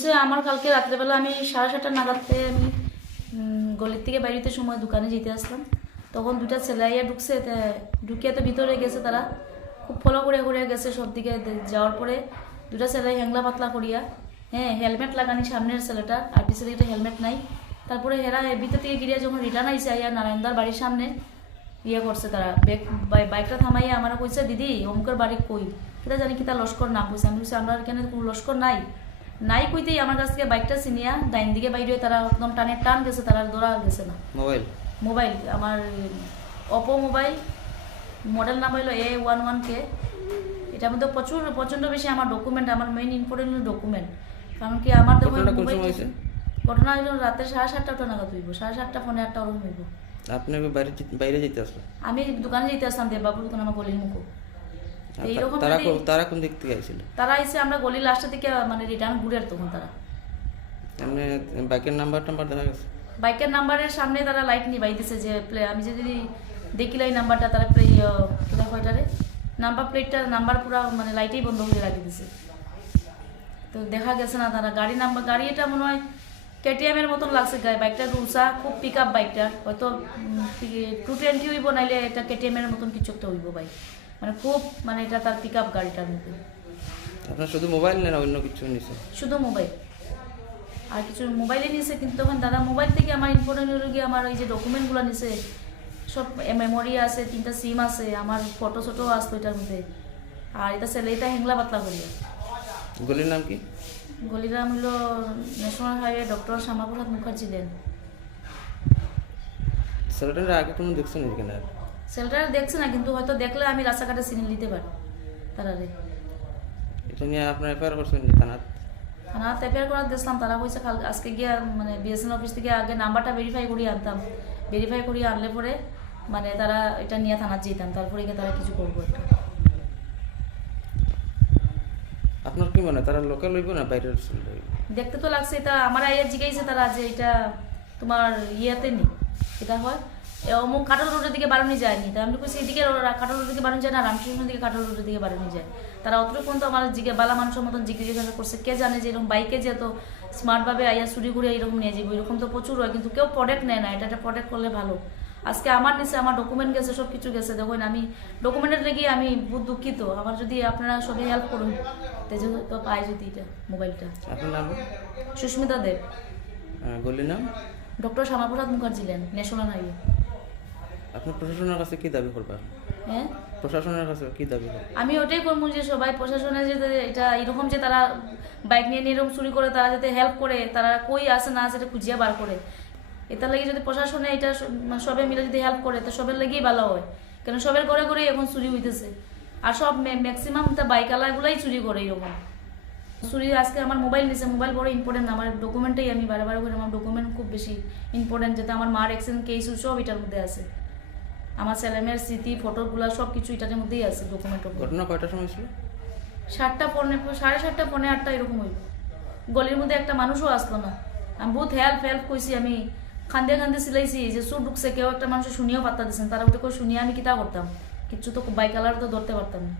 হয়েছে, আমার কালকে রাত্রেবেলা আমি সাড়ে সাতটা নাগাদতে আমি গলির থেকে বাইরেতে সময় দোকানে যেতে আসলাম। তখন দুটা ছেলে আইয়া ঢুকছে ঢুকিয়ে তো ভিতরে গেছে তারা। খুব ফলো করে করে গেছে সব দিকে যাওয়ার পরে দুটা ছেলে হ্যাংলা পাতলা করিয়া হ্যাঁ হেলমেট লাগানি সামনের ছেলেটা আর পিছনে দিকে হেলমেট নাই। তারপরে হেরা ভিতর থেকে গিরিয়া যখন রিটার্ন আইসে আইয়া নারায়ণদার বাড়ির সামনে ইয়ে করছে তারা। বাইকটা থামাইয়া আমার কইছে, দিদি, অমুকের বাড়ি কই? কিতা জানি কিতা লস্কর না কইছে। আমি আমরা এখানে কোনো লস্কর নাই। নাই কইতেই আমার কাছ থেকে বাইকটা চিনিয়া ডাইন দিকে বাইরে তারা একদম টানে টান গেছে তারা দৌড়া গেছে না। মোবাইল মোবাইল আমার অপো মোবাইল মডেল নাম হলো এ ওয়ান ওয়ান কে এটার মধ্যে প্রচুর প্রচণ্ড বেশি আমার ডকুমেন্ট আমার মেইন ইম্পর্টেন্ট ডকুমেন্ট কারণ কি আমার? ঘটনা হলো রাতে সাড়ে সাতটা ওটা নাগাদ হইব সাড়ে সাতটা ফোনে আটটা ওরকম হইব। আপনি বাইরে বাইরে যেতে আসলো? আমি দোকানে যেতে আসতাম দেববাবুর দোকান আমার গলির মুখো। এইরকম তারা তারা কোন দিক থেকে আইছিল? তারা এসে আমরা গলির লাস্টে থেকে মানে রিটার্ন ঘুরে তখন তারা। এমনি বাইকের নাম্বার টাম্বার দেখা গেছে? বাইকের নাম্বারের সামনে তারা লাইট দিছে যে প্লে আমি যদি দেখিলাই এই নাম্বারটা তারা প্লে কোথায় কয়টারে নাম্বার প্লেটটা নাম্বার পুরো মানে লাইটেই বন্ধ করে রাখি দিছে তো দেখা গেছে না তারা। গাড়ি নাম্বার গাড়ি এটা মনে হয় কেটিএম এর মতন লাগছে। বাইকটা উষা খুব পিক আপ বাইকটা হয়তো টু টোয়েন্টি হইব নাইলে এটা কেটিএম এর মতন কিছু একটা হইব বাইক মানে খুব মানে এটা তার পিক আপ গাড়িটার মধ্যে। আপনার শুধু মোবাইল নেন অন্য কিছু নিছে? শুধু মোবাইল আর কিছু মোবাইলে নিছে কিন্তু তখন দাদা মোবাইল থেকে আমার ইম্পর্টেন্ট হলো গিয়ে আমার ওই যে ডকুমেন্টগুলো নিছে। সব মেমোরি আছে তিনটা সিম আছে আমার ফটো ফটো আসতো এটার মধ্যে। আর এটা ছেলে এটা হেংলা পাতলা করিয়া। গলির নাম কি? গলিরাম হলো national highway doctor Shyamaprasad Mukherjee lane ছেলেটার আগে কোনো দেখছেন এখানে ছেলেটা দেখছে না কিন্তু হয়তো দেখলে আমি রাস্তাঘাটে চিনে নিতে পারি। তারারে। এটা নিয়ে আপনার এফআইআর করছেন থানা তেপের করার দেখলাম তারা কইছে কাল আজকে গিয়ে মানে বিএসএন অফিস থেকে আগে নাম্বারটা ভেরিফাই করিয়ে আনতাম। ভেরিফাই করিয়ে আনলে পরে মানে তারা এটা নিয়ে থানার যেতাম তারপরে গিয়ে তারা কিছু করব একটা। আপনার কি মনে হয় তারা লোকাল হইব না বাইরের দেখতে তো লাগছে এটা আমার আইয়া জিজ্ঞাসা তারা যে এটা তোমার ইয়েতে নি এটা হয় অমুক কাটল রোডের দিকে বাড়ানো যায়নি। তা আমি কইছি এদিকে কাটল রোডের দিকে বাড়ানো যায় না রামকৃষ্ণের দিকে কাটল রোডের দিকে বাড়ানো যায়। তারা অতটুকু পর্যন্ত আমার জিজ্ঞে বালা মানুষের মতন জিজ্ঞাসা করছে কে জানে যে এরকম বাইকে যে তো স্মার্টভাবে আইয়া চুরি করে এরকম নিয়ে যাব এরকম তো প্রচুর হয় কিন্তু কেউ প্রোডাক্ট নেয় না এটা একটা প্রোডাক্ট করলে ভালো। আজকে আমার নিচে আমার ডকুমেন্ট গেছে সব কিছু গেছে। দেখুন আমি ডকুমেন্টের লেগে আমি বহুত দুঃখিত। আমার যদি আপনারা সবাই হেল্প করুন তো পাই যদি এটা মোবাইলটা আপনার নাম? সুস্মিতা দেব। গলির নাম? Doctor Shyamaprasad Mukherjee lane national highway আপনার প্রশাসনের কাছে কি দাবি করবা হ্যাঁ? প্রশাসনের কাছে কি দাবি করবে? আমি ওটাই করব যে সবাই প্রশাসনে যে এটা এরকম যে তারা বাইক নিয়ে নিয়ে এরকম চুরি করে তারা যাতে হেল্প করে তারা কই আসে না আসে এটা খুঁজিয়া বার করে। এটার লাগি যদি প্রশাসনে এটা মানে সবাই মিলে যদি হেল্প করে তো সবের লাগেই ভালো হয়। কেন সবের ঘরে ঘরেই এখন চুরি হইতেছে। আর সব ম্যাক্সিমাম তা বাইকালাগুলাই চুরি করে এরকম। চুরি আজকে আমার মোবাইল নিছে মোবাইল বড় ইম্পর্টেন্ট আমার ডকুমেন্টেই আমি বারে বারে করে আমার ডকুমেন্ট খুব বেশি ইম্পর্টেন্ট যেটা আমার মার অ্যাক্সিডেন্ট কেস সব এটার মধ্যে আছে। আমার ছেলেমেয়ের স্মৃতি ফটোগুলো সব কিছু এটার মধ্যেই আছে ডকুমেন্ট ঘটনা কয়টার সময় ছিল? সাতটা পনে সাড়ে সাতটা পনে আটটা এরকম হইল। গলির মধ্যে একটা মানুষও আসলো না। আমি বহুত হেল্প হেল্প কইছি আমি খান্দে খান্দে সিলাইছি যে সুর ঢুকছে কেউ একটা মানুষ শুনিয়েও পাত্তা দিচ্ছেন তারা ওটা করে শুনিয়ে আমি কিতা করতাম? কিছু তো বাইকালার তো ধরতে পারতাম না।